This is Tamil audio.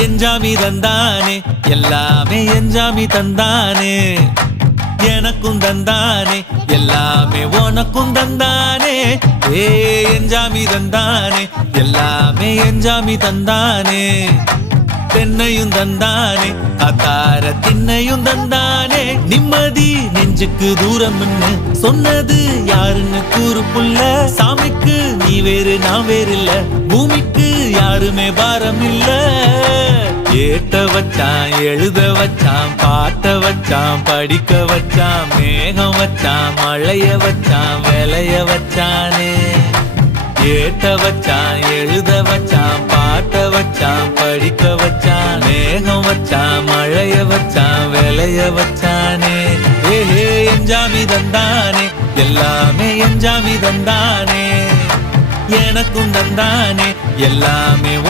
எஞ்சாமி தந்தானே எல்லாமே எஞ்சாமி தந்தானே எனக்கும் தந்தானே எல்லாமே உனக்கும் தந்தானே ஏ எஞ்சாமி தந்தானே எல்லாமே எஞ்சாமி தந்தானே தென்னையும் தந்தானே அத்தார திண்ணையும் தந்தானே நிம்மதி நெஞ்சுக்கு தூரம்னு சொன்னது யாருன்னு கூறு புள்ள சாமிக்கு நீ வேறு நான் வேறு இல்ல பூமிக்கு யாருமே பாரம் இல்ல ஏட்ட வச்சான் எழுத வச்சான் பாட்ட வச்சான் படிக்க வச்சான் மேகம் வச்சான் மழைய வச்சான் விளைய வச்சானே ஏட்ட வச்சான் எழுத வச்சான் பாட்ட வச்சான் படிக்க வச்சான் மேகம் வச்சான் மழைய வச்சான் விளைய வச்சானே ஏஹே எஞ்சாமி தந்தானே எல்லாமே எஞ்சாமி தந்தானே எனக்கும் தந்தானே எல்லாமே